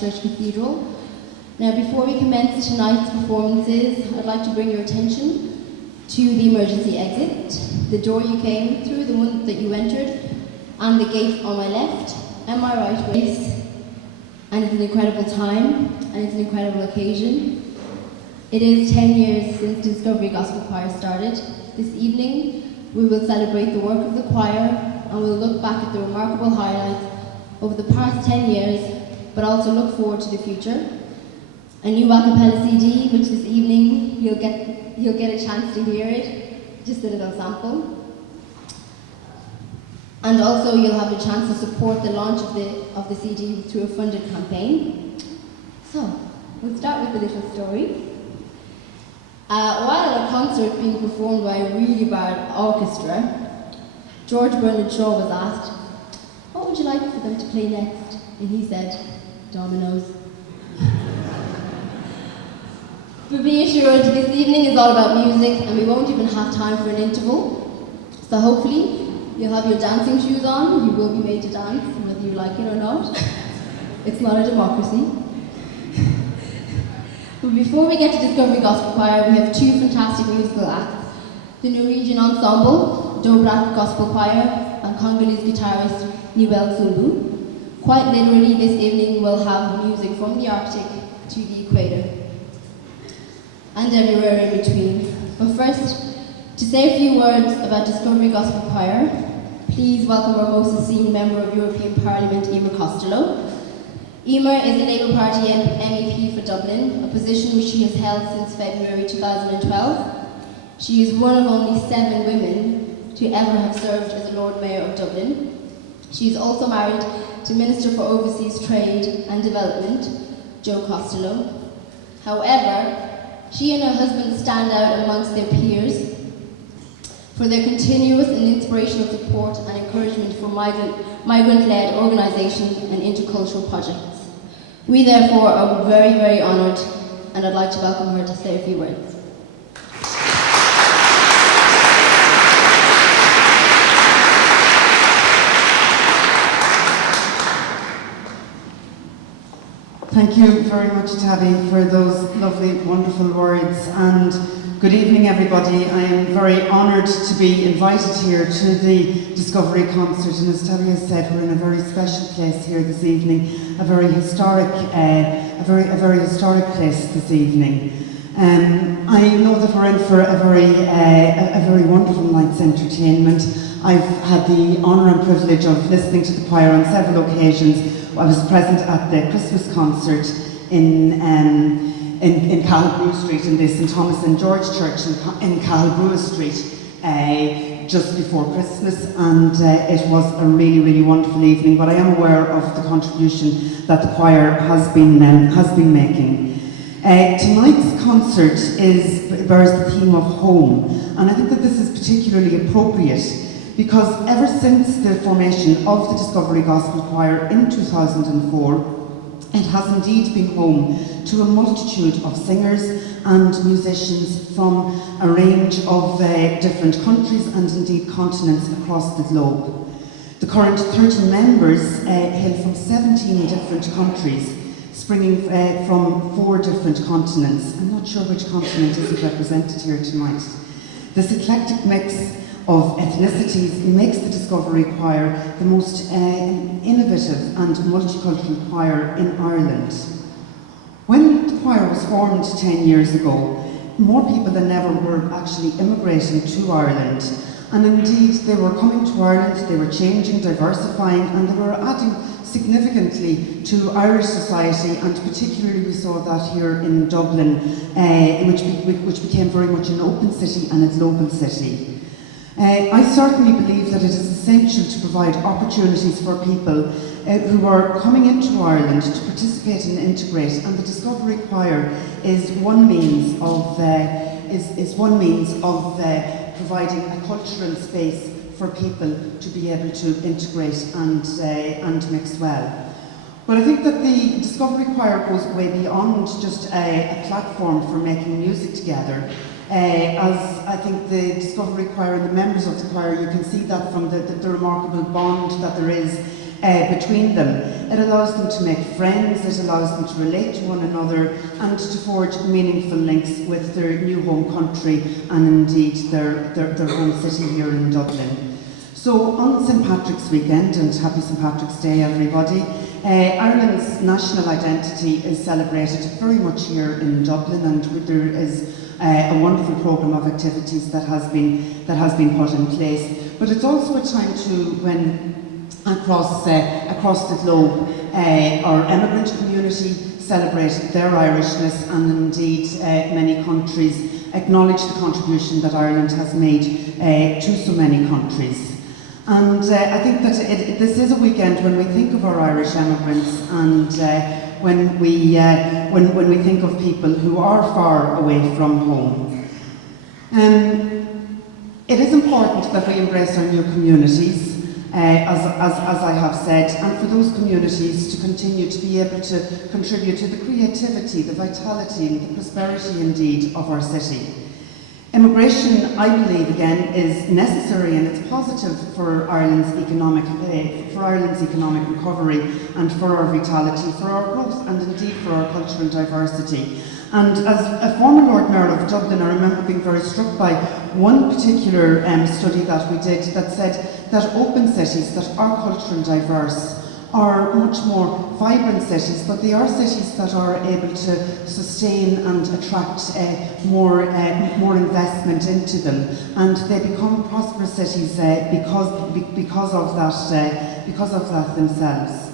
Church Cathedral. Now, before we commence tonight's performances, I'd like to bring your attention to the emergency exit, the door you came through, the one that you entered, and the gate on my left and my right waist. And it's an incredible time, and it's an incredible occasion. It is 10 years since Discovery Gospel Choir started. This evening, we will celebrate the work of the choir, and we'll look back at the remarkable highlights over the past 10 years, but also look forward to the future. A new a cappella CD, which this evening you'll get a chance to hear it, just a little sample. And also you'll have a chance to support the launch of the CD through a funded campaign. So, we'll start with a little story. While at a concert being performed by a really bad orchestra, George Bernard Shaw was asked, "What would you like for them to play next?" And he said, "Dominoes." But be assured, this evening is all about music, and we won't even have time for an interval. So hopefully, you'll have your dancing shoes on. You will be made to dance, whether you like it or not. It's not a democracy. But before we get to Discovery Gospel Choir, we have two fantastic musical acts. The Norwegian ensemble, Drobak Gospel Choir, and Congolese guitarist Nibel Sulu. Quite literally, this evening we'll have music from the Arctic to the equator, and everywhere in between. But first, to say a few words about Discovery Gospel Choir, Please welcome our most esteemed Member of European Parliament, Emer Costello. Emer is a Labour Party MEP for Dublin, a position which she has held since February 2012. She is one of only 7 women to ever have served as a Lord Mayor of Dublin. She is also married to Minister for Overseas Trade and Development, Joe Costello. However, she and her husband stand out amongst their peers for their continuous and inspirational support and encouragement for migrant-led organisations and intercultural projects. We therefore are very, very honoured, and I'd like to welcome her to say a few words. Thank you very much, Tabby, for those lovely, wonderful words, and good evening, everybody. I am very honoured to be invited here to the Discovery concert, and as Tabby has said, we're in a very special place here this evening, a very historic place this evening. I know that we're in for a very wonderful night's entertainment. I've had the honour and privilege of listening to the choir on several occasions. I was present at the Christmas concert in Cahalbrua Street in the St Thomas and George Church in Cahalbrua Street just before Christmas, and it was a really, really wonderful evening. But I am aware of the contribution that the choir has been making. Tonight's concert bears the theme of home, and I think that this is particularly appropriate because ever since the formation of the Discovery Gospel Choir in 2004, it has indeed been home to a multitude of singers and musicians from a range of different countries and indeed continents across the globe. The current 30 members hail from 17 different countries, springing from 4 different continents. I'm not sure which continent is represented here tonight. This eclectic mix of ethnicities makes the Discovery Choir the most innovative and multicultural choir in Ireland. When the choir was formed 10 years ago, more people than ever were actually immigrating to Ireland, and indeed they were coming to Ireland, they were changing, diversifying, and they were adding significantly to Irish society, and particularly we saw that here in Dublin, which became very much an open city and a global city. I certainly believe that it is essential to provide opportunities for people who are coming into Ireland to participate and integrate, and the Discovery Choir is one means of providing a cultural space for people to be able to integrate and mix well. But I think that the Discovery Choir goes way beyond just a platform for making music together. As I think the Discovery Choir and the members of the choir, you can see that from the remarkable bond that there is between them. It allows them to make friends, it allows them to relate to one another and to forge meaningful links with their new home country and indeed their home city here in Dublin. So on St Patrick's weekend, and happy St Patrick's Day everybody, Ireland's national identity is celebrated very much here in Dublin, and there is a wonderful programme of activities that has been put in place. But it's also a time when across the globe our immigrant community celebrate their Irishness, and indeed many countries acknowledge the contribution that Ireland has made to so many countries. And I think that this is a weekend when we think of our Irish immigrants, and when we think of people who are far away from home. It is important that we embrace our new communities, as I have said, and for those communities to continue to be able to contribute to the creativity, the vitality and the prosperity indeed of our city. Immigration, I believe, again, is necessary and it's positive for Ireland's economic recovery and for our vitality, for our growth and indeed for our cultural diversity. And as a former Lord Mayor of Dublin, I remember being very struck by one particular study that we did that said that open cities that are culturally diverse are much more vibrant cities, but they are cities that are able to sustain and attract more investment into them, and they become prosperous cities because of that themselves.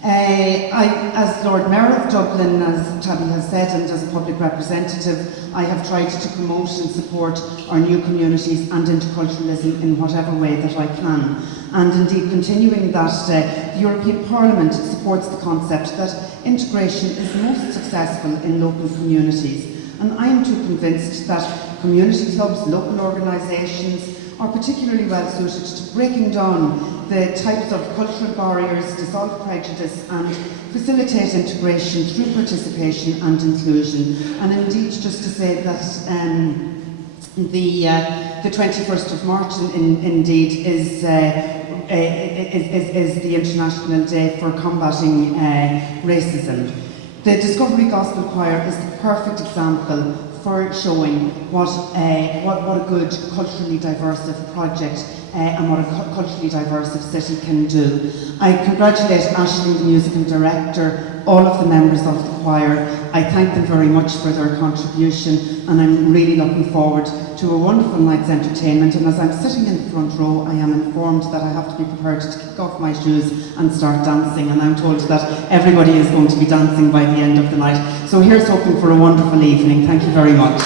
As Lord Mayor of Dublin, as Tabby has said, and as a public representative, I have tried to promote and support our new communities and interculturalism in whatever way that I can. And indeed, continuing that, the European Parliament supports the concept that integration is most successful in local communities. And I am too convinced that community clubs, local organisations, are particularly well suited to breaking down the types of cultural barriers, dissolve prejudice and facilitate integration through participation and inclusion. And indeed, just to say that the 21st of March indeed is the International Day for Combating Racism. The Discovery Gospel Choir is the perfect example for showing what a good culturally diverse project and what a culturally diverse city can do. I congratulate Ashley, the musical director, all of the members of the choir. I thank them very much for their contribution, and I'm really looking forward to a wonderful night's entertainment. And as I'm sitting in the front row, I am informed that I have to be prepared to kick off my shoes and start dancing, and I'm told that everybody is going to be dancing by the end of the night. So here's hoping for a wonderful evening. Thank you very much.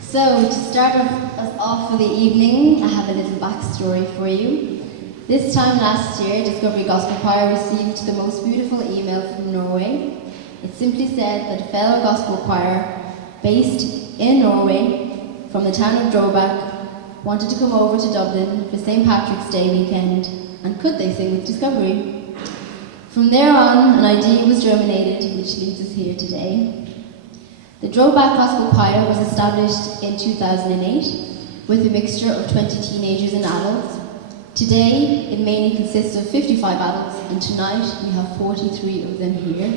So, to start us off for the evening, I have a little backstory for you. This time last year, Discovery Gospel Choir received the most beautiful email from Norway. It simply said that a fellow gospel choir based in Norway from the town of Drobak wanted to come over to Dublin for St. Patrick's Day weekend, and could they sing with Discovery? From there on, an idea was germinated, which leads us here today. The Drobak Gospel Choir was established in 2008 with a mixture of 20 teenagers and adults. Today, it mainly consists of 55 adults, and tonight we have 43 of them here.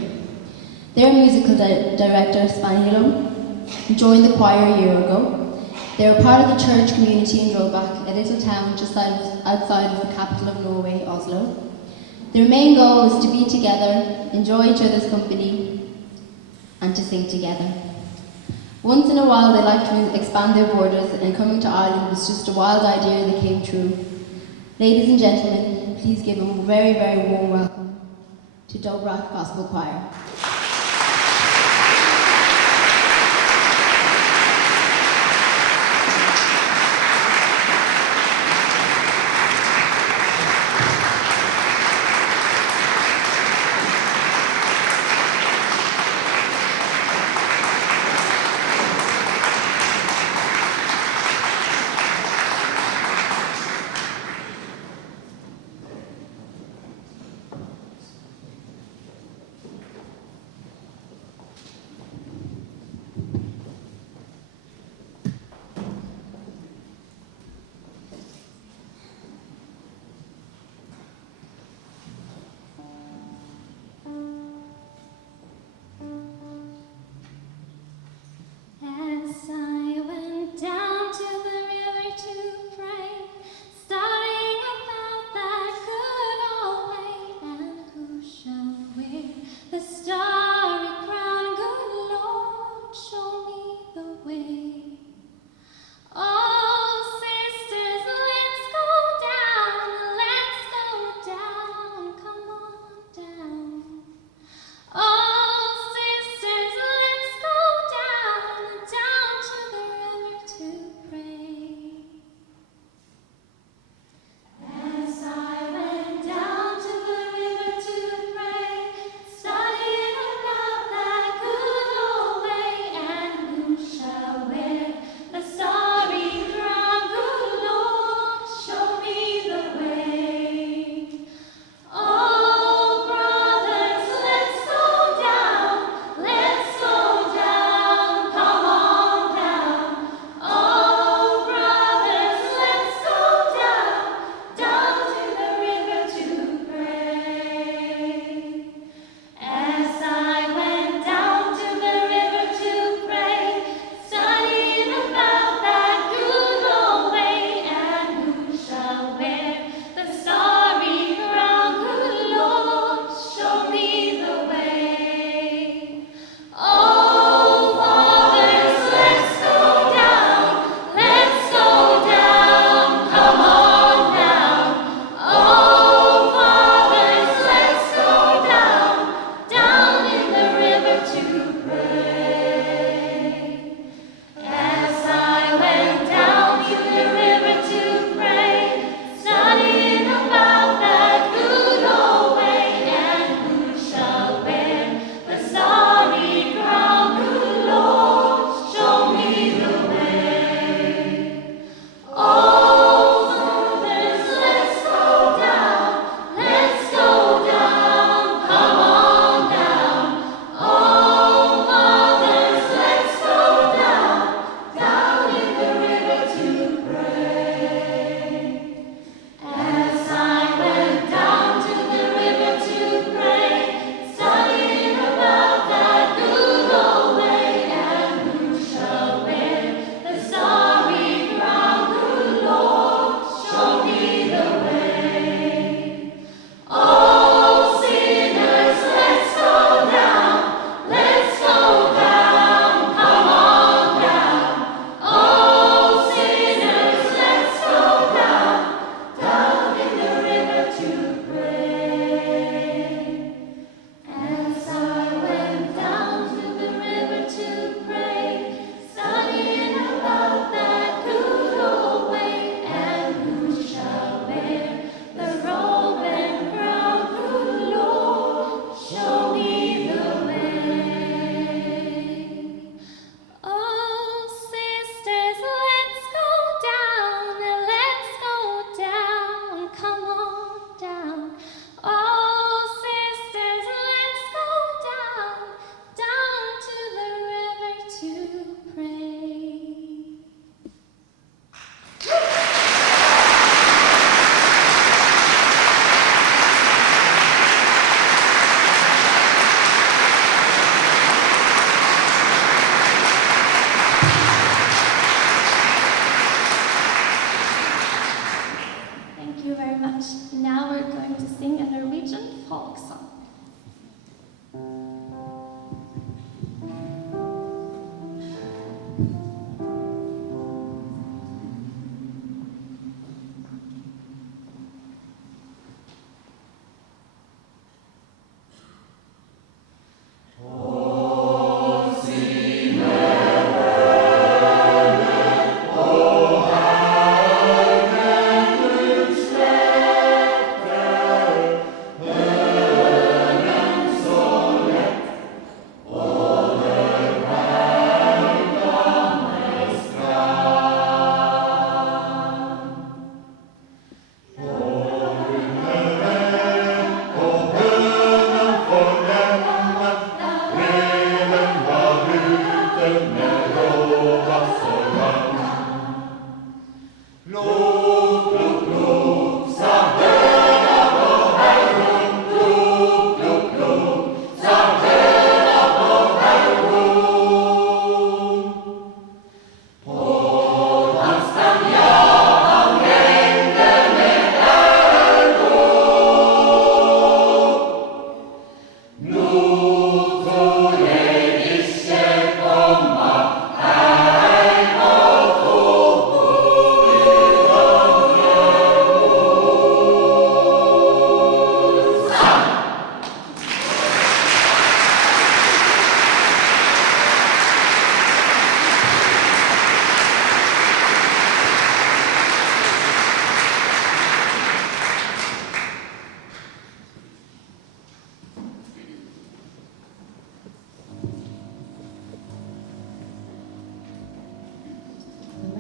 Their musical director, Spanilum, joined the choir a year ago. They are part of the church community in Drobak, a little town just outside of the capital of Norway, Oslo. Their main goal is to be together, enjoy each other's company, and to sing together. Once in a while, they like to expand their borders, and coming to Ireland was just a wild idea that came true. Ladies and gentlemen, please give a very, very warm welcome to Drobak Gospel Choir.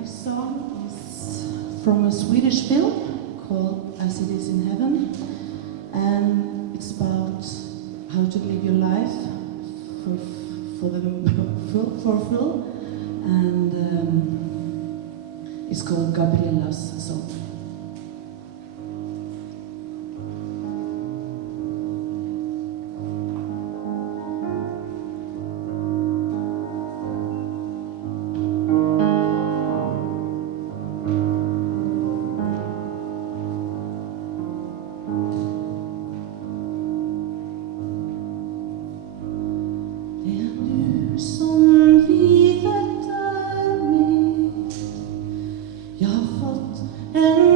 Song is from a Swedish film called As It Is in Heaven, and it's about how to live your life for full, and it's called Gabrielas song. Jag har fått en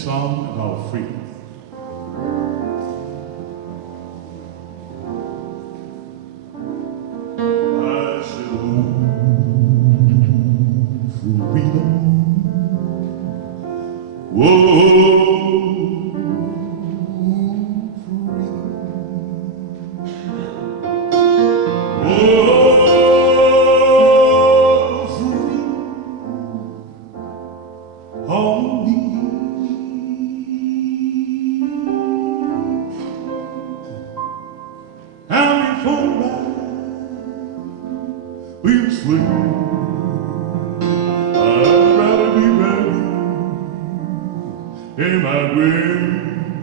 song about freedom. I shall freedom. Whoa. We'll sleep. I'd rather be buried in my grave.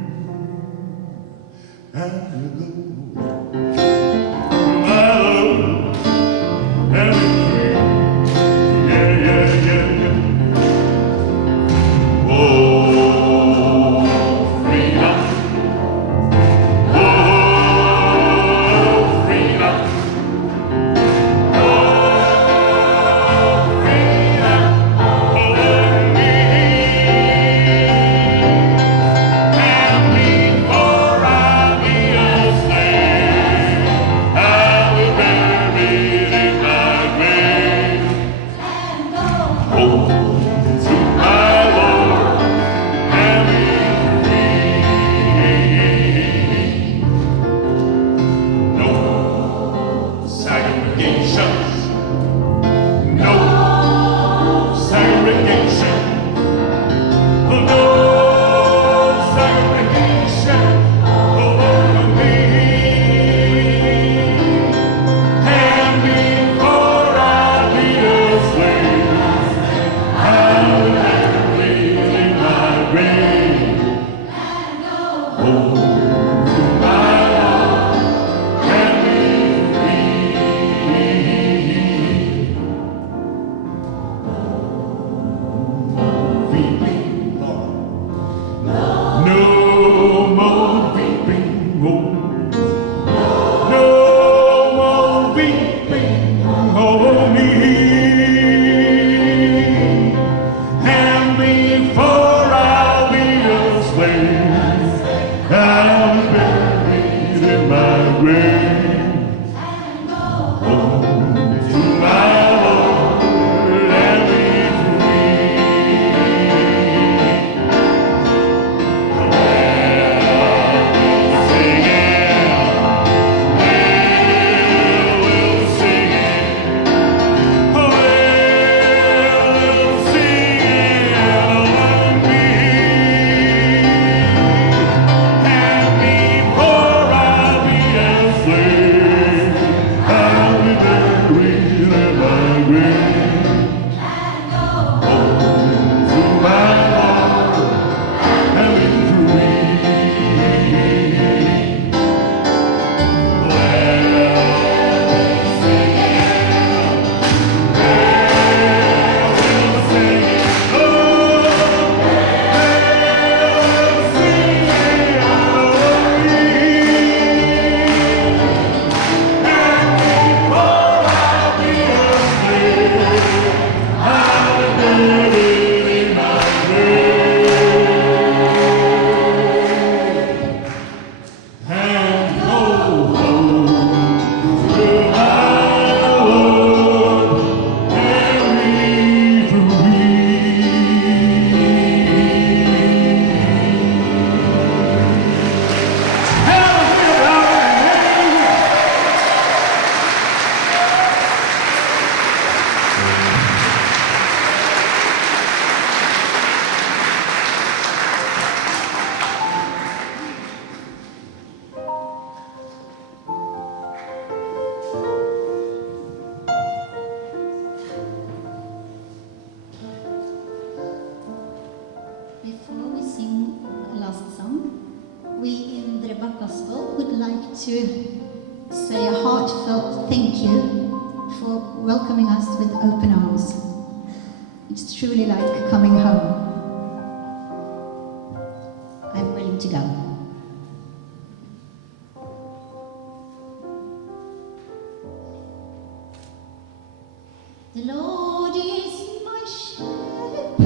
And you go, my love, and it's free. Yeah, yeah, yeah, yeah. Oh, freedom. Oh, freedom. Before we sing the last song, we in Drobak Gospel would like to say a heartfelt thank you for welcoming us with open arms. It's truly like coming home. I'm willing to go. The Lord is my shepherd,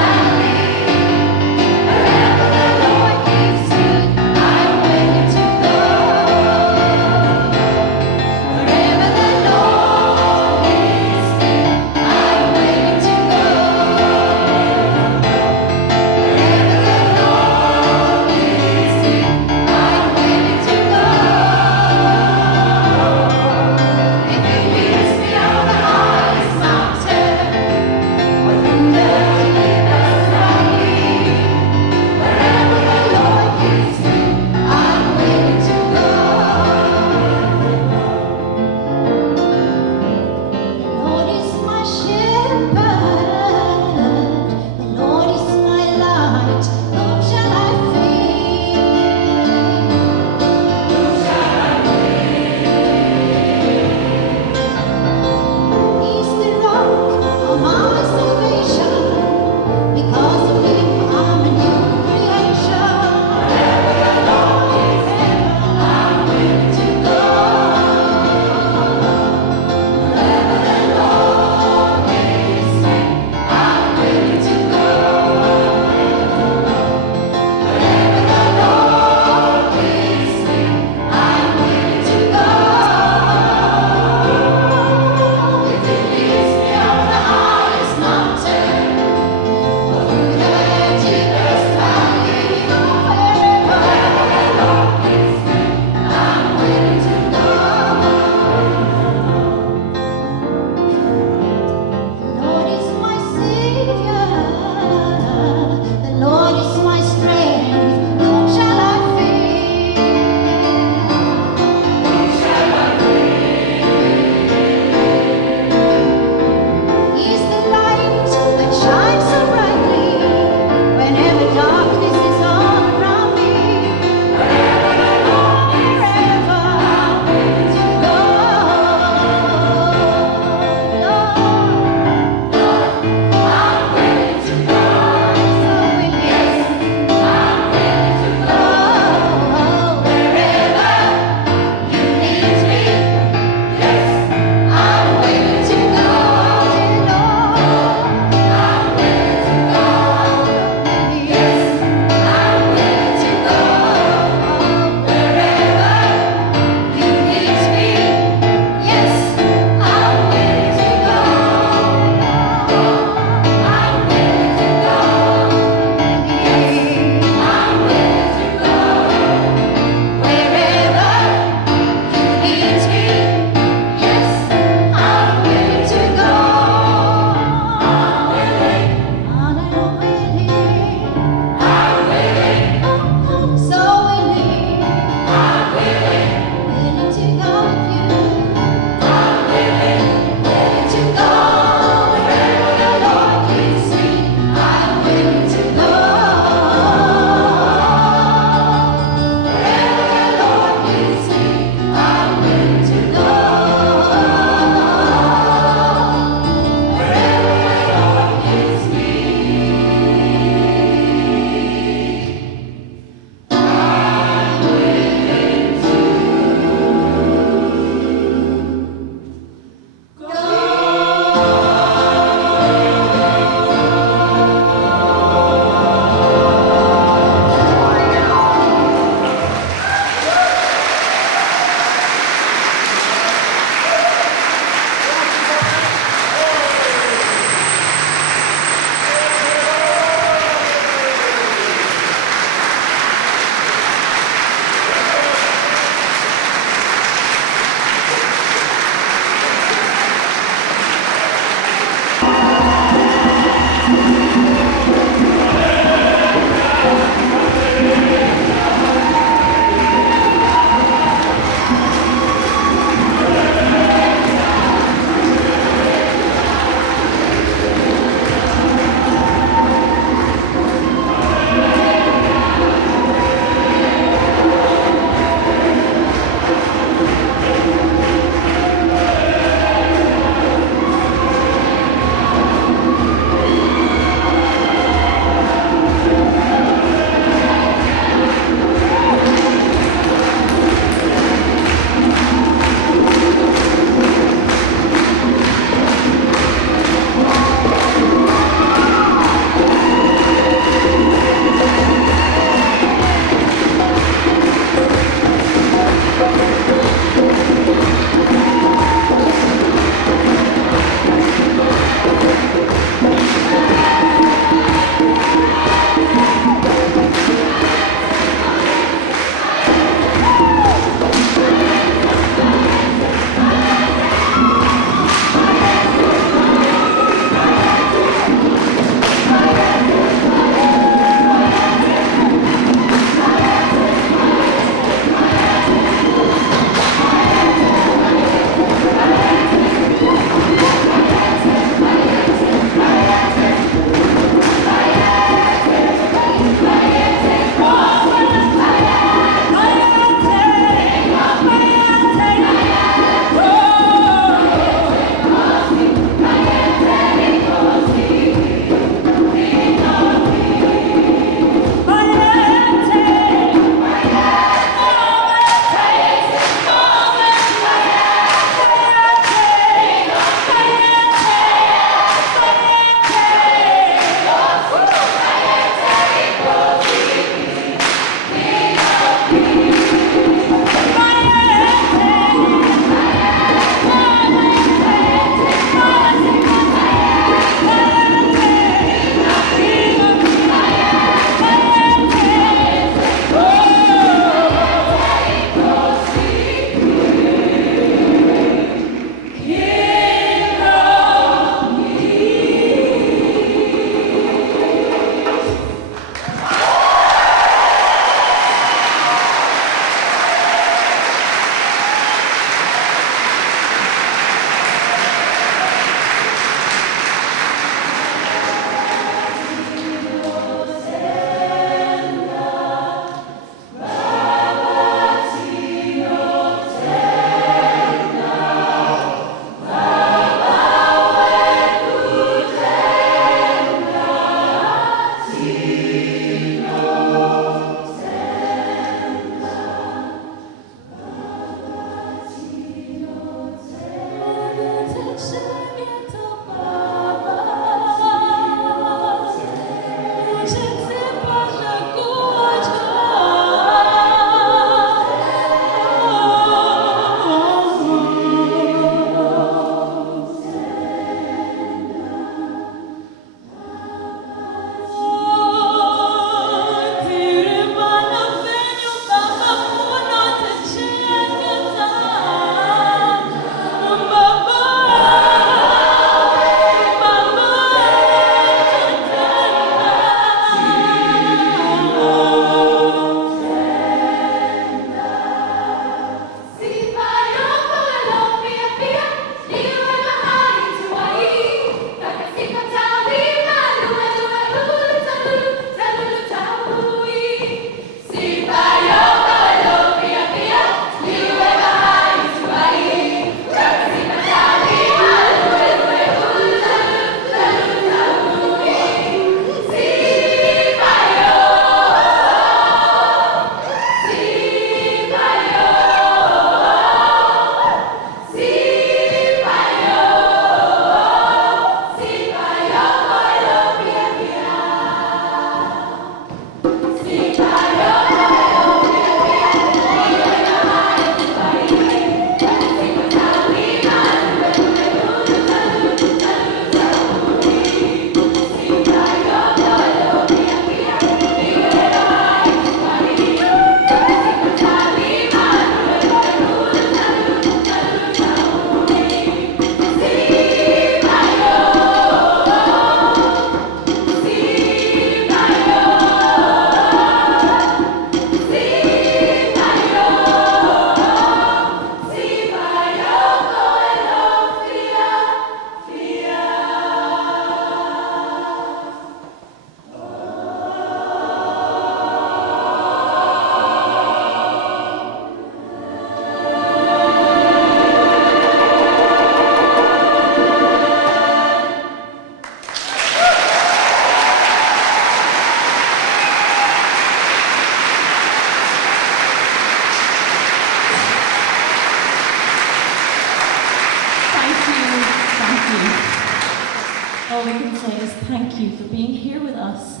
can say is thank you for being here with us,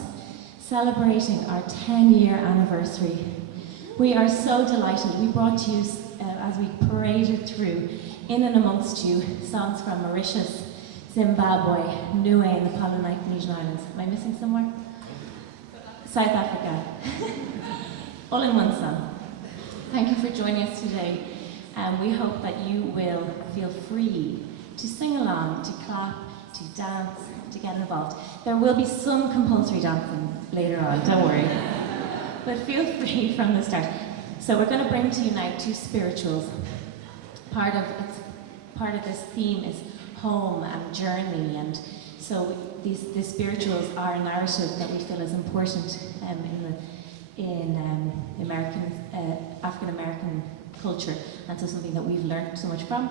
celebrating our 10-year anniversary. We are so delighted. We brought you, as we paraded through, in and amongst you, songs from Mauritius, Zimbabwe, Niue and the Polynesian Islands. Am I missing somewhere? South Africa. All in one song. Thank you for joining us today. We hope that you will feel free to sing along, to clap, to dance, to get involved. There will be some compulsory dancing later on, don't worry. But feel free from the start. So we're going to bring to you now two spirituals. Part of this theme is home and journey, and so these spirituals are a narrative that we feel is important in African American culture, and so something that we've learned so much from.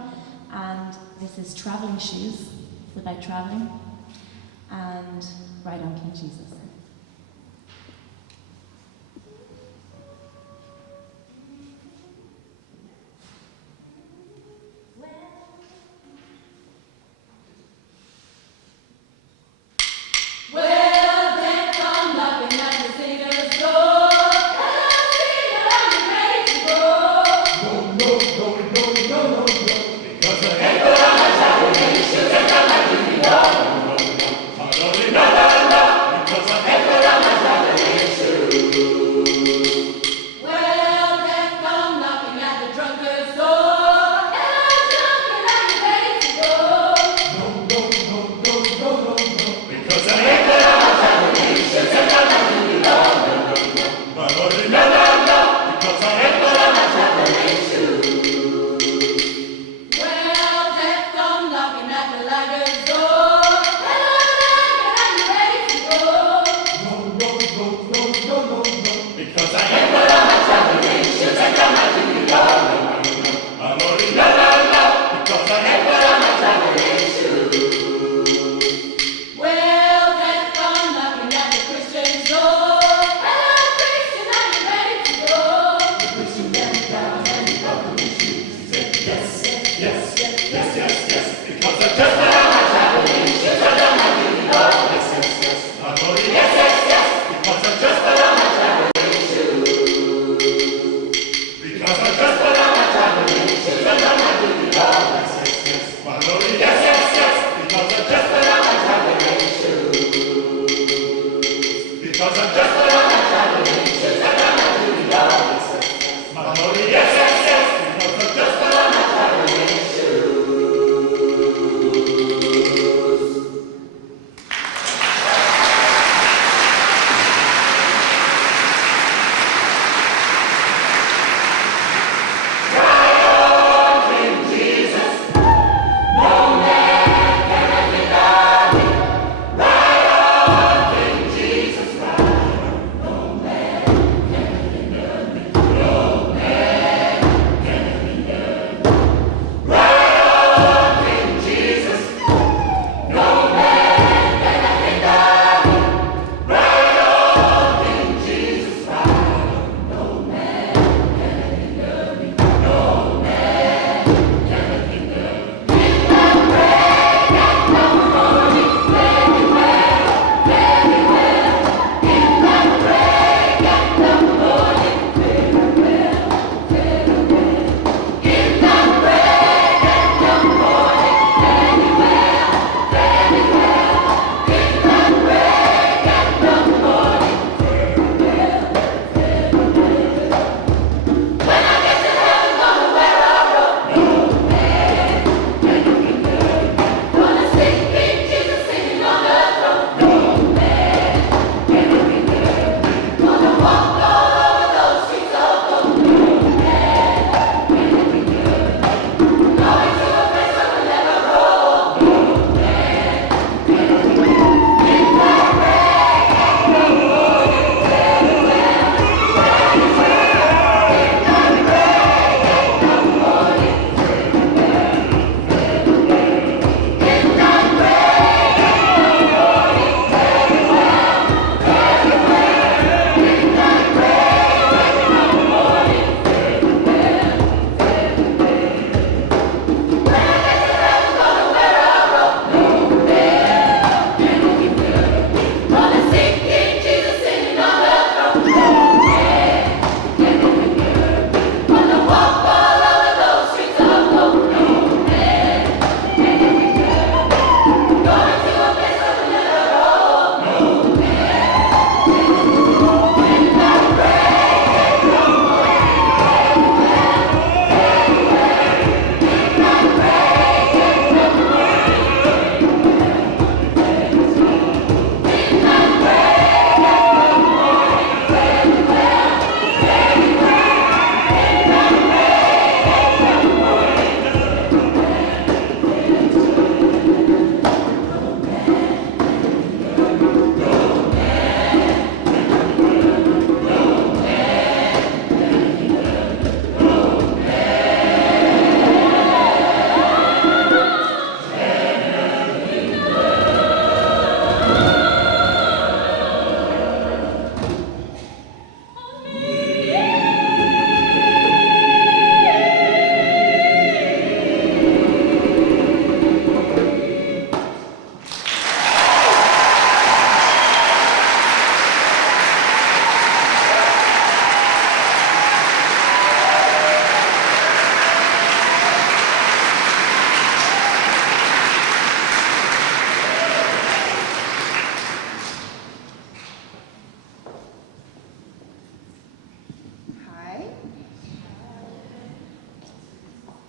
And this is Traveling Shoes. It's about traveling, and Ride on King Jesus. Because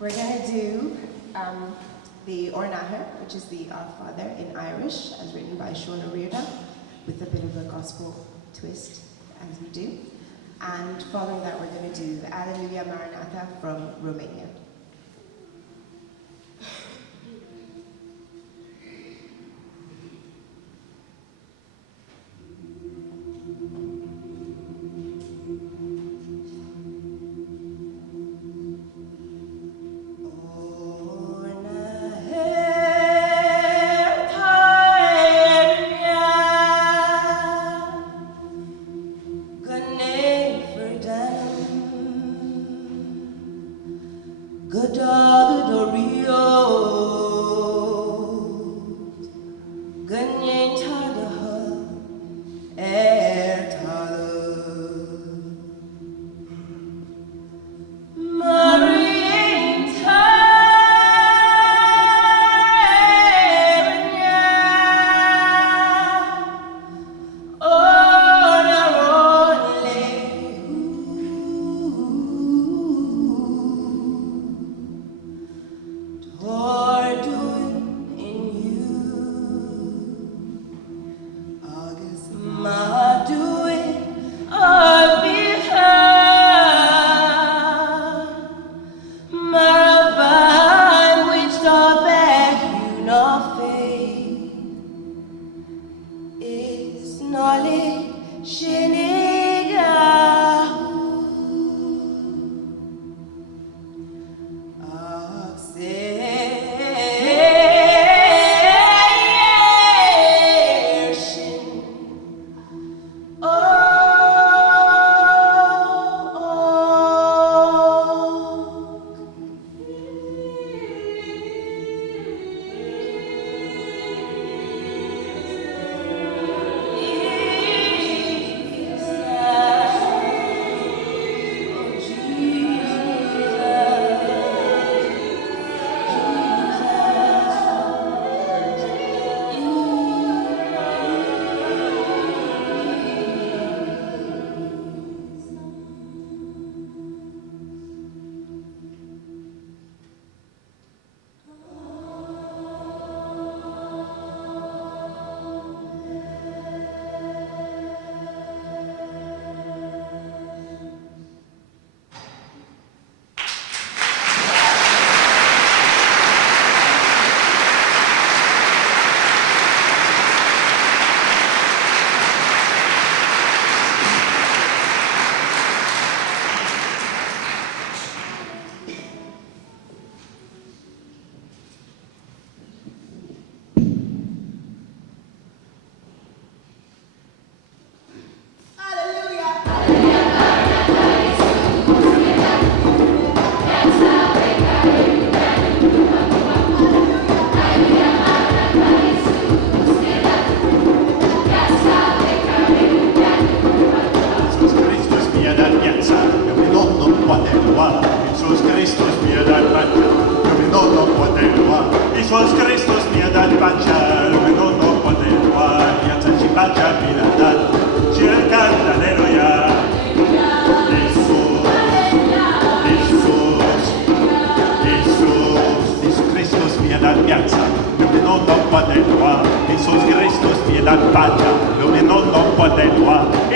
We're going to do the Ornaher, which is the Our Father in Irish, as written by Sean O'Riordan, with a bit of a gospel twist, as we do. And following that, we're going to do the Alleluia Maranatha from Romania.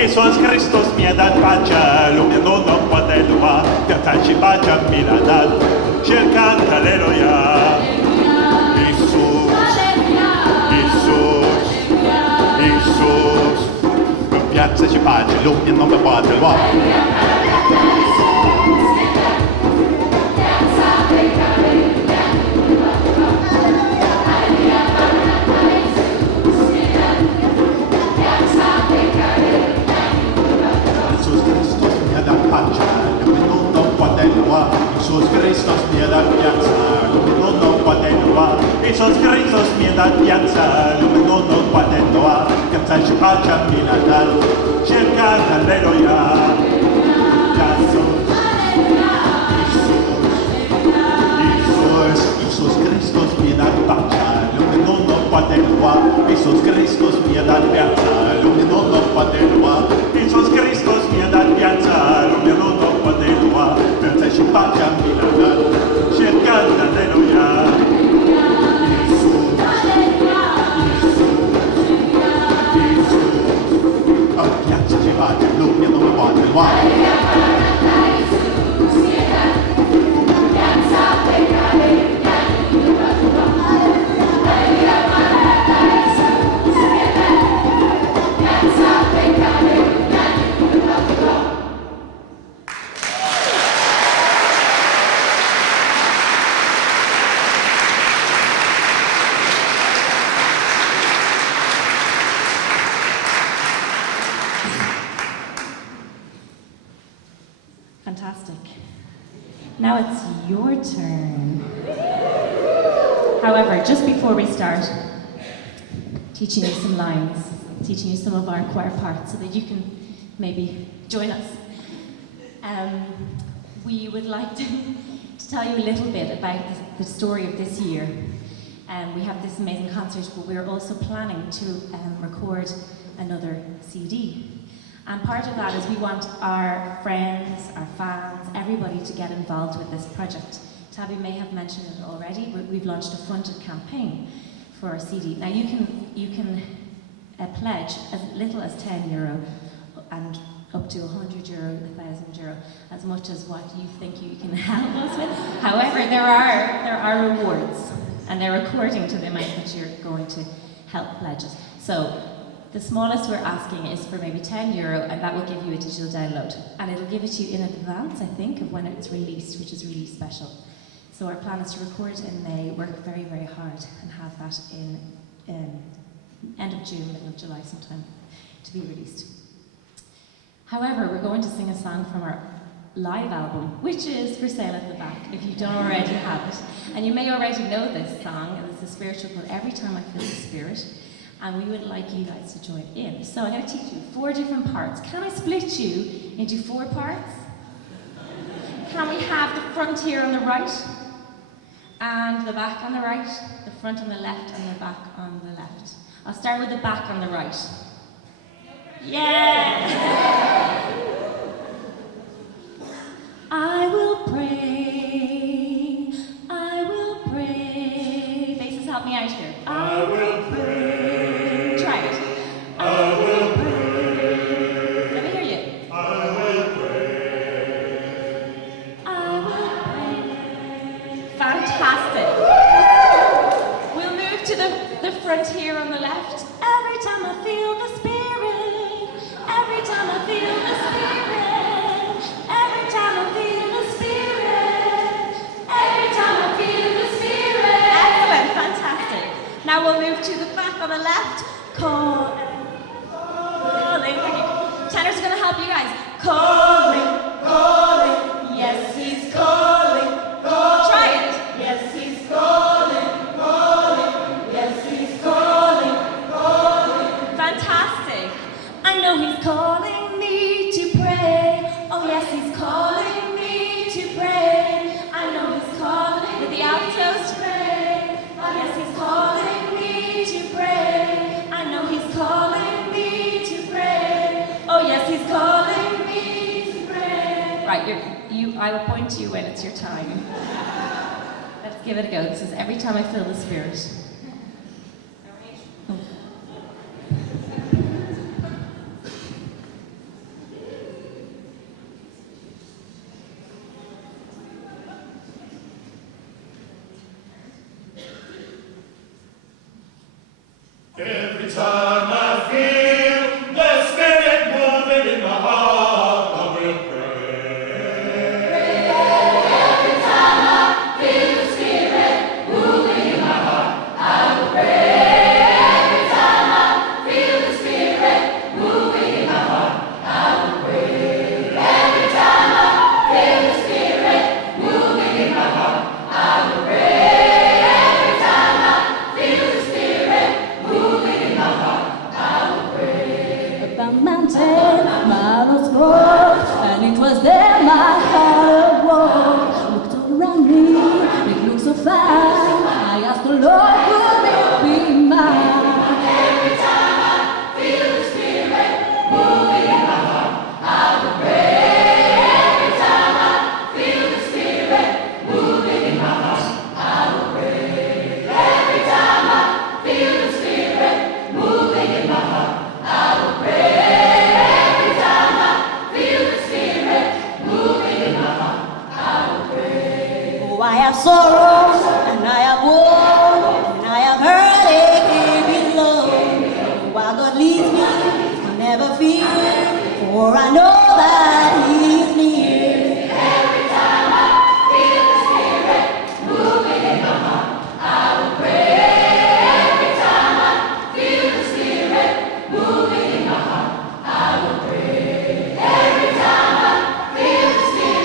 Iisus Hristos mi-a dat pacea, lumea nu poate lua, că și pacea mi l-a dat, și el cantă aleluia. Iisus, Iisus, Iisus, în viață și pace, lumea nu poate lua. Iisus Hristos mi-a dat viața, lumea nu poate lua. Iisus Hristos mi-a dat viața, lumea nu poate lua. Viața și pacea mi l-a dat, și el cantă aleluia. Iisus Hristos mi-a dat pacea, lumea nu poate lua. Iisus Hristos mi-a dat viața, lumea nu poate lua. Iisus Hristos mi-a dat viața, lumea nu poate lua. Viața și pacea mi l-a dat, și el Fantastic. Now it's your turn. However, just before we start, teaching you some lines, teaching you some of our choir parts so that you can maybe join us. We would like to tell you a little bit about the story of this year. We have this amazing concert, but we're also planning to record another CD. And part of that is we want our friends, our fans, everybody to get involved with this project. Tabby may have mentioned it already, but we've launched a funded campaign for our CD. Now you can pledge as little as €10 and up to €100, €1,000, as much as what you think you can help us with. However, there are rewards, and they're according to the amount that you're going to help pledge us. So the smallest we're asking is for maybe €10, and that will give you a digital download. And it'll give it to you in advance, I think, of when it's released, which is really special. So our plan is to record it in May, work very, very hard, and have that in end of June, middle of July sometime to be released. However, we're going to sing a song from our live album, which is for sale at the back, if you don't already have it. And you may already know this song, and it's a spiritual called Every Time I Feel the Spirit. And we would like you guys to join in. So I'm going to teach you 4 different parts. Can I split you into 4 parts? Can we have the front here on the right, and the back on the right, the front on the left, and the back on the left? I'll start with the back on the right. Yeah! I will pray, I will pray. Basses, help me out here. I will pray. Try it. I will pray. Let me hear you. I will pray. I will pray. Fantastic. We'll move to the front here on the left. Every time I feel the Spirit, every time I feel the Spirit, every time I feel the Spirit, every time I feel the Spirit. Excellent, fantastic. Now we'll move to the back on the left. Calling, calling. Tenor's going to help you guys. Calling, calling. Yes, he's calling, calling. Try it. Yes, he's calling, calling. Yes, he's calling, calling. Fantastic. I know he's calling me to pray. Oh yes, he's calling me to pray. I know he's calling with the altos to pray. Oh yes, he's calling me to pray. I know he's calling me to pray. Oh yes, he's calling me to pray. Right, I will point to you when it's your time. Let's give it a go. This is Every Time I Feel the Spirit. Every time I feel the Spirit moving in my heart, I will pray. Every time I feel the Spirit moving in my heart, I will pray. Every time I feel the Spirit moving in my heart, I will pray. Every time I feel the Spirit moving in my heart, I will pray. Every time I feel the Spirit moving in my heart, I will pray. Up a mountain, miles broad, and it was there my heart awoke. Looked all around me, it looked so fine. I asked the Lord, would it be mine? Every time I feel the Spirit moving in my heart, I will pray. Every time I feel the Spirit moving in my heart, I will pray. Every time I feel the Spirit moving in my heart, I will pray. Every time I feel the Spirit moving in my heart, I will pray. Oh, I have sorrow, and I have woe, and I have heartache here below. While God leads me, I'll never fear, for I know that He is near. Every time I feel the Spirit moving in my heart, I will pray. Every time I feel the Spirit moving in my heart, I will pray. Every time I feel the Spirit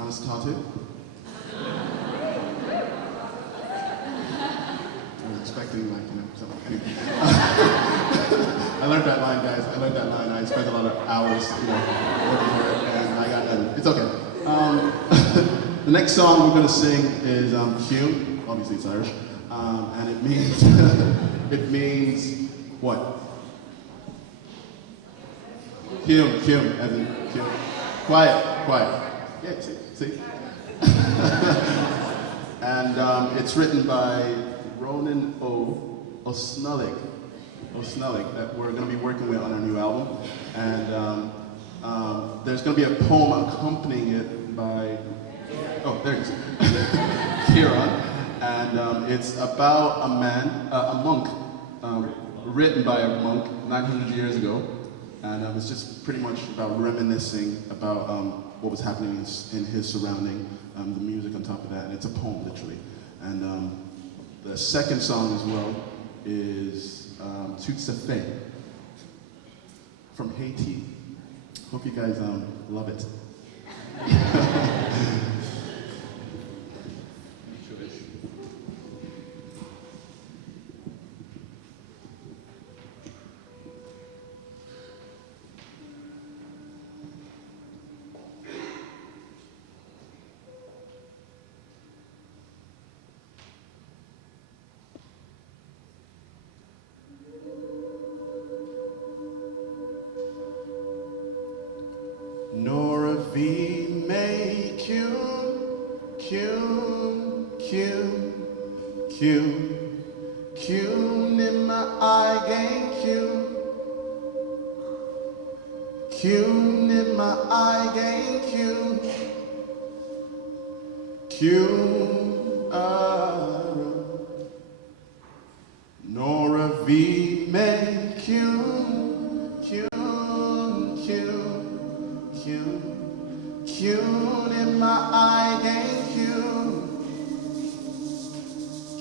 Honest tattoo. I was expecting something. Anyway. I learned that line, guys. I learned that line. I spent a lot of hours, working for it, and I got nothing. It's okay. The next song we're gonna sing is Q. Obviously, it's Irish, and it means it means what? Q, as in Q. Quiet. Yeah, see. And it's written by Ronan O'Snullig, that we're going to be working with on our new album. And there's going to be a poem accompanying it by, there it is, Kieran. And it's about a monk, written by a monk 900 years ago. And it's just pretty much about reminiscing about what was happening in his surrounding, the music on top of that, and it's a poem, literally. And the second song as well is Tout se fait from Haiti. Hope you guys love it. Nora V may Q nimma I gain Q nimma I gain Q Nora V may Q nimma I gain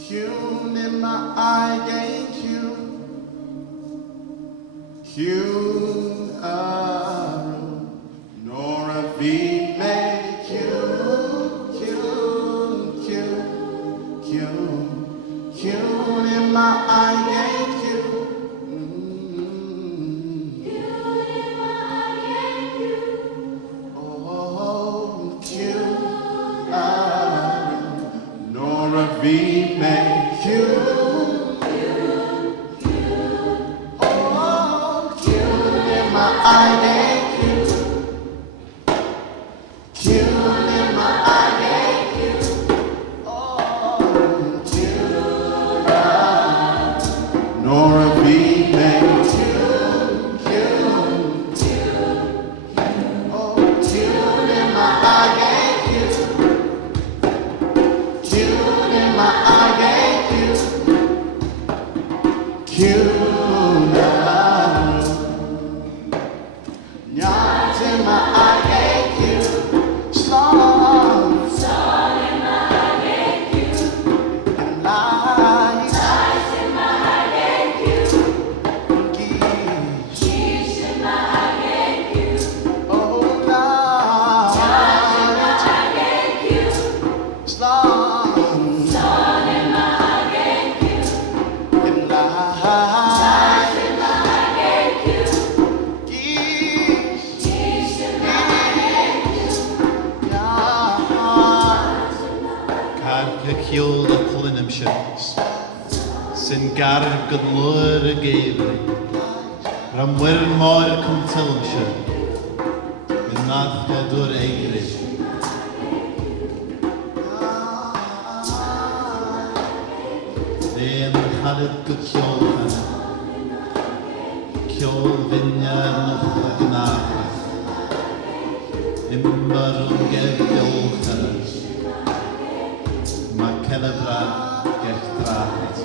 Q nimma I gain Q Nora V may Q nimma I gain V make Q in my eye Q in my eye Nora V make Q in my eye Sin garb good lure a gavely, Ram wirn more cum tilmshire, in nath dur eigri. Then had good kiol vinya noch gnacha, imbar gev yolchana, ma celebra gechtrahat.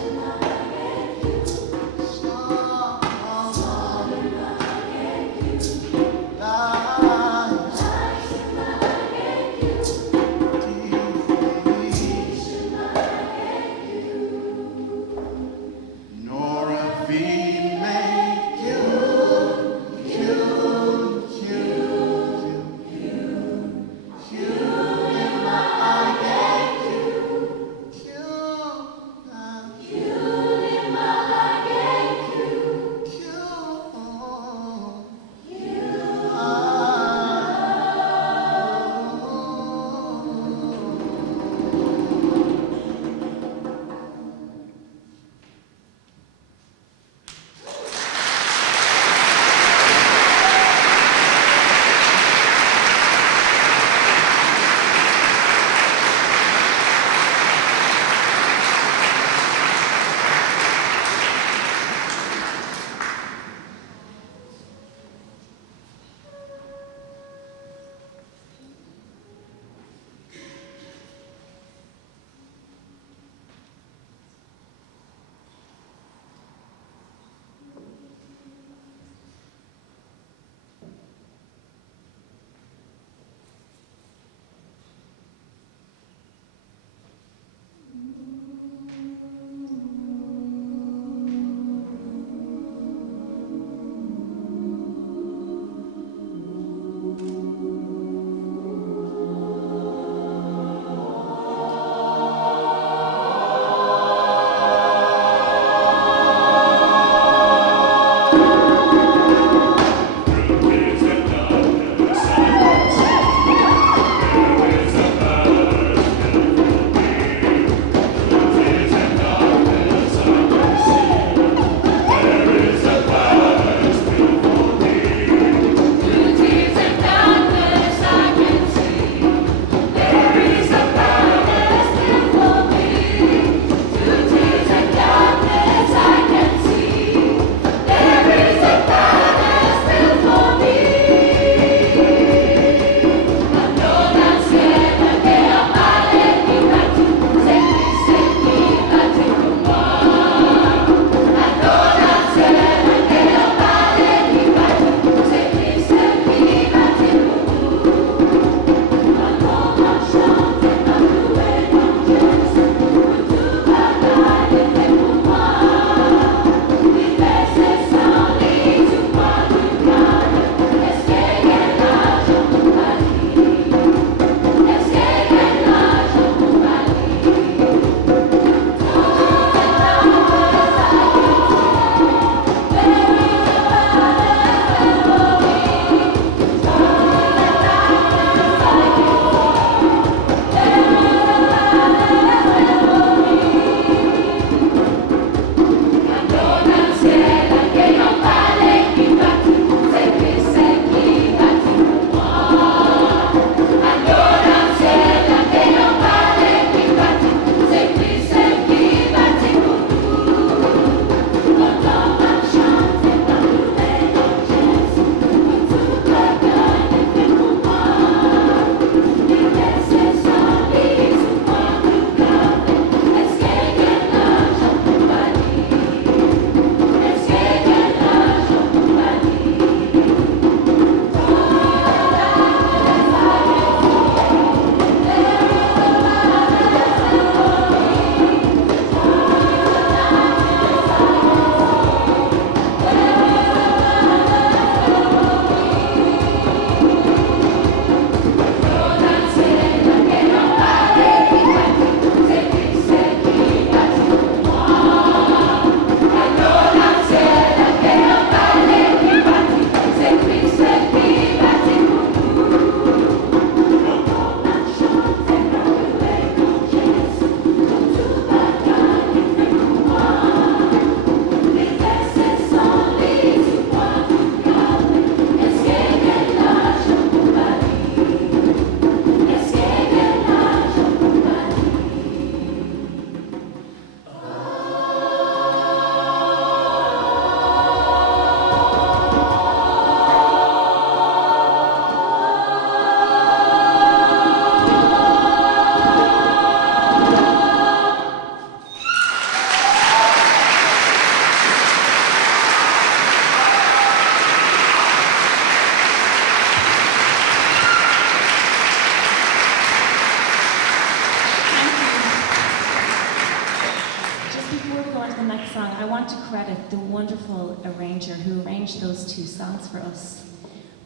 I want to credit the wonderful arranger who arranged those two songs for us.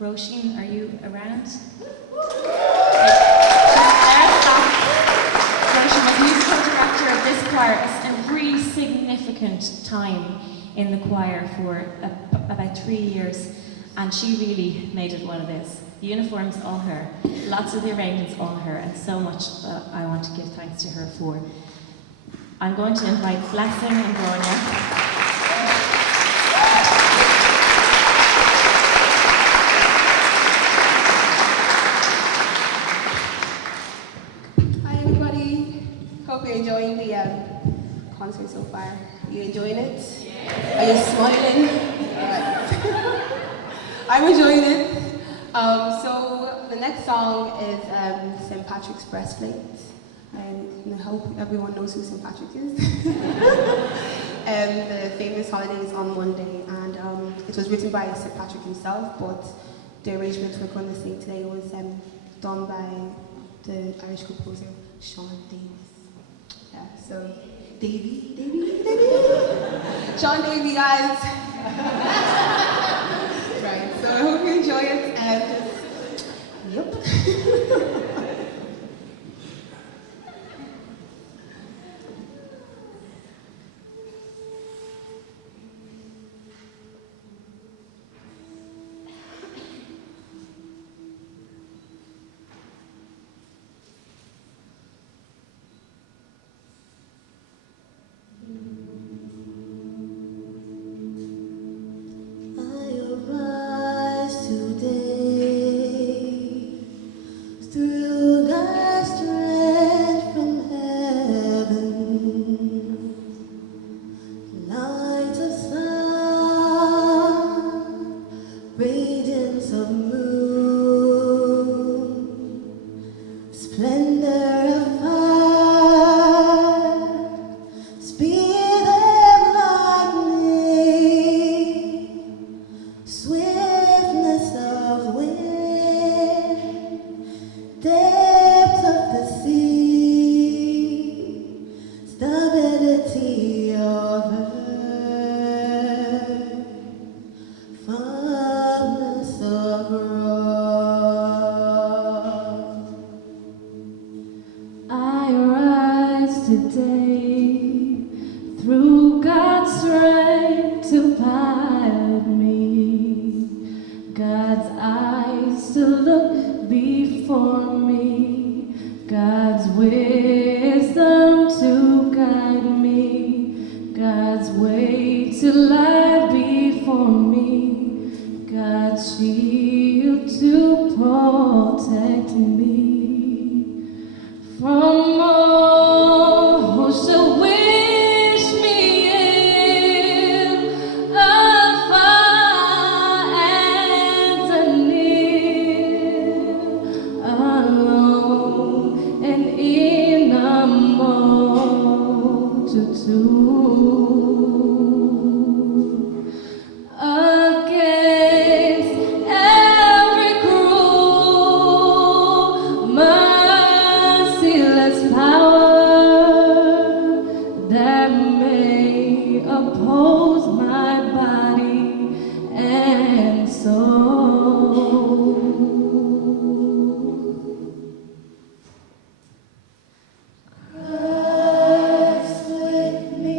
Roisin, are you around? Roisin was musical director of this choir, a really significant time in the choir for about 3 years, and she really made it what it is. The uniforms, all her. Lots of the arrangements, all her, and so much I want to give thanks to her for. I'm going to invite Blessing and Gloria. Hi everybody. Hope you're enjoying the concert so far. Are you enjoying it? Yeah. Are you smiling? Alright. I'm enjoying it. So the next song is St. Patrick's Breastplate. And I hope everyone knows who St. Patrick is. The famous holiday is on Monday, and it was written by St. Patrick himself, but the arrangement we're going to sing today was done by the Irish composer Sean Davis. Yeah, so Davy. Sean Davy, guys. Right, so I hope you enjoy it, and yep. With me.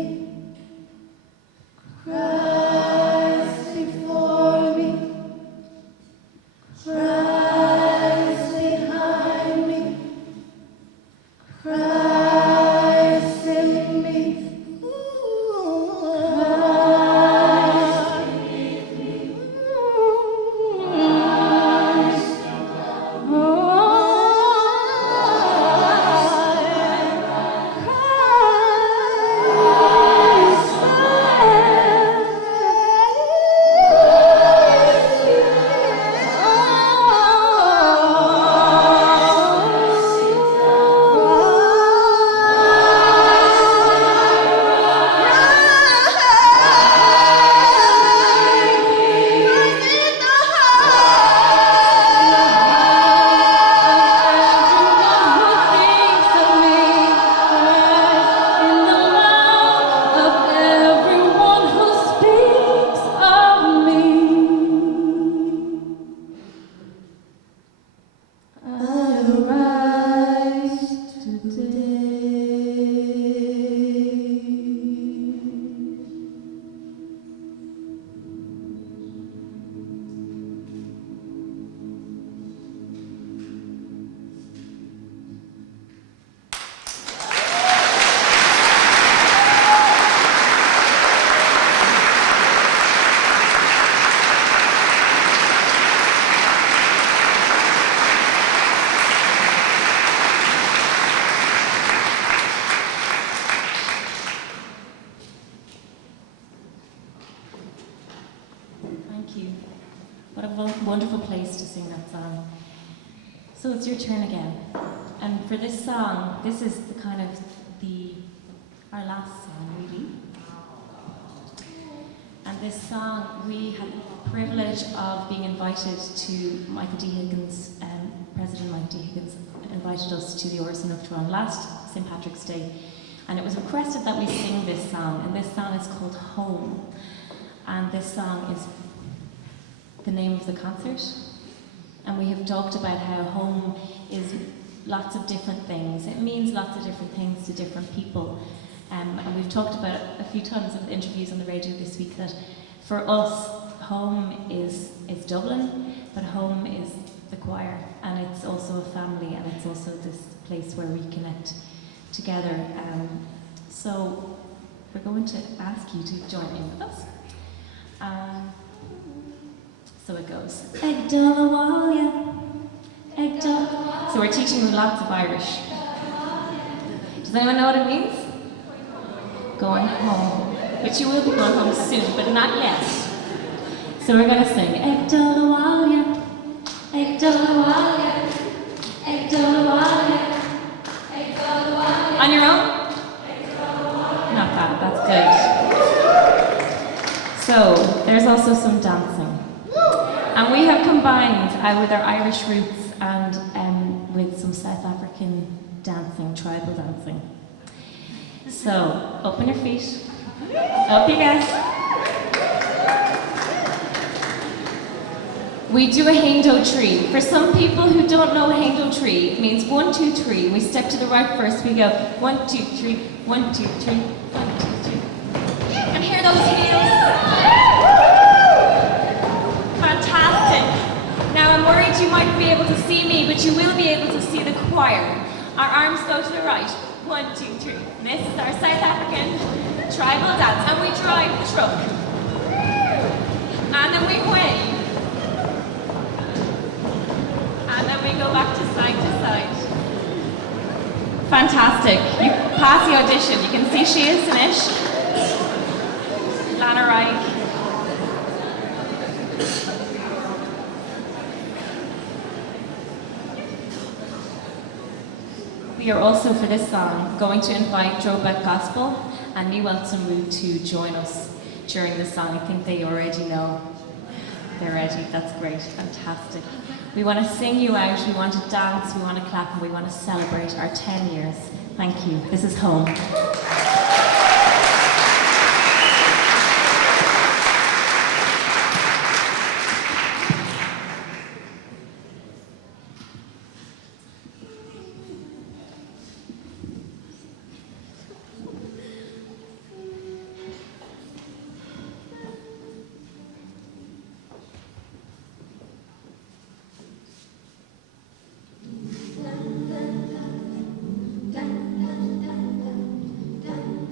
sing that song. So it's your turn again. And for this song, this is the kind of our last song, really. And this song, we had the privilege of being invited to Michael D. Higgins, President Michael D. Higgins invited us to the Orson of Toronto last St. Patrick's Day. And it was requested that we sing this song, and this song is called Home. And this song is the name of the concert. And we have talked about how home is lots of different things. It means lots of different things to different people. And we've talked about it a few times in interviews on the radio this week that for us, home is Dublin, but home is the choir, and it's also a family, and it's also this place where we connect together. So we're going to ask you to join in with us. So it goes. So we're teaching you lots of Irish. Does anyone know what it means? Going home. Which you will be going home soon, but not yet. So we're going to sing. On your own? Not bad, that's good. So, there's also some dancing. And we have combined with our Irish roots and with some South African dancing, tribal dancing. So, open your feet. Up you go. We do a Haindo tree. For some people who don't know a Haindo tree, it means 1, 2, 3. We step to the right first. We go 1, 2, 3, 1, 2, 3, 1, 2, 3. You can hear those heels. Fantastic. Now I'm worried you might be able to see me, but you will be able to see the choir. Our arms go to the right. 1, 2, 3. This is our South African tribal dance, and we drive the truck. And then we wave. And then we go back to side. Fantastic. You pass the audition. You can see she is Sinish. Lana Reich. We are also, for this song, going to invite Drobak Gospel and New Welsom to join us during the song. I think they already know. They're ready. That's great. Fantastic. We want to sing you out. We want to dance. We want to clap. And we want to celebrate our 10 years. Thank you. This is Home. Dun, dun, dun, dun, dun, dun.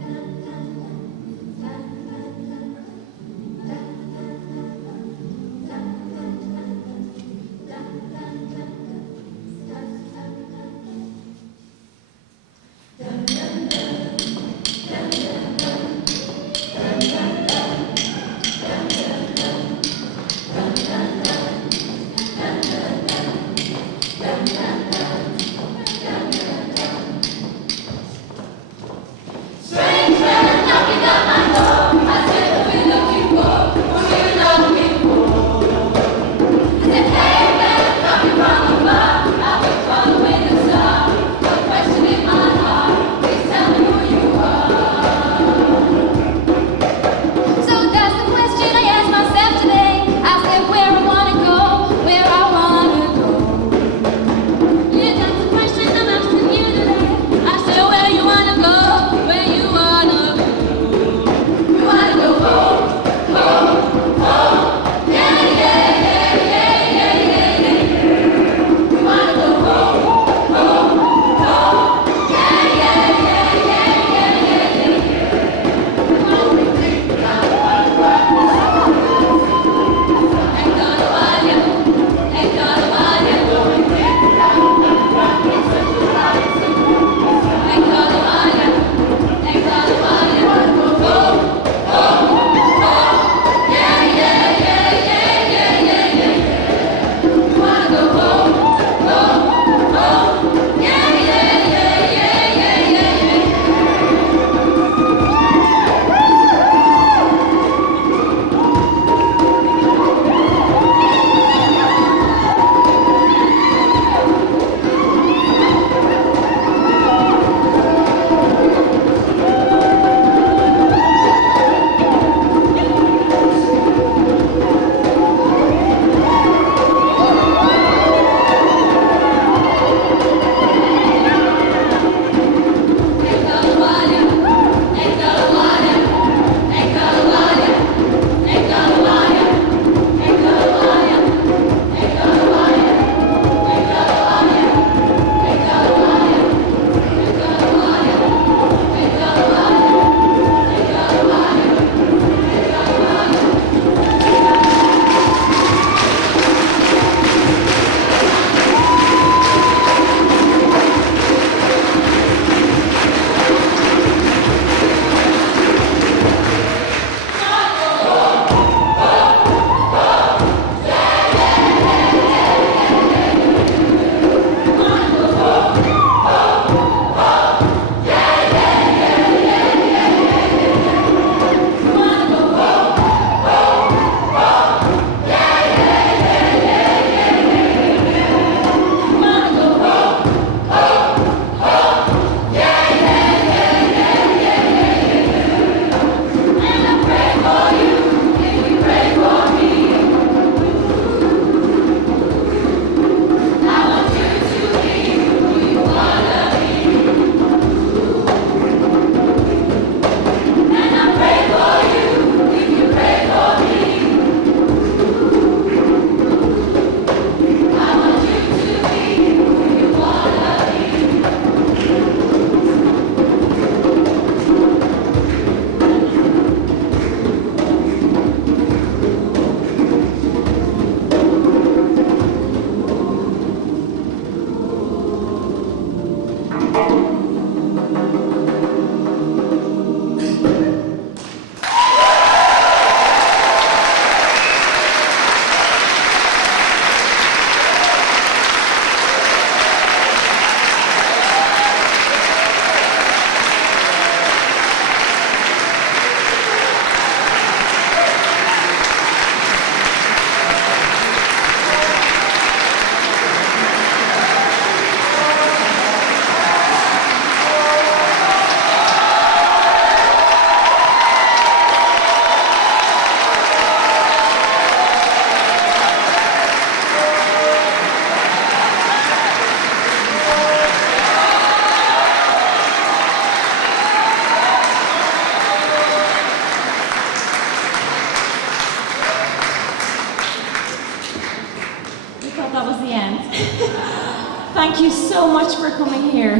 Thank you so much for coming here.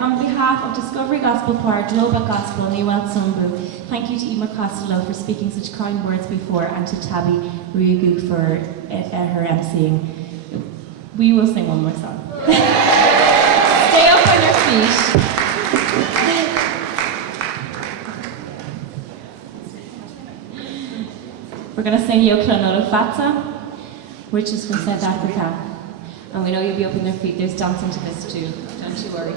On behalf of Discovery Gospel Choir, Drobak Gospel, New Sumbu, thank you to Emma Costello for speaking such kind words before, and to Tabby Ruigu for her emceeing. We will sing one more song. Stay up on your feet. We're going to sing Yo Clonolo Fatsa, which is from South Africa. And we know you'll be up on your feet. There's dancing to this too. Don't you worry.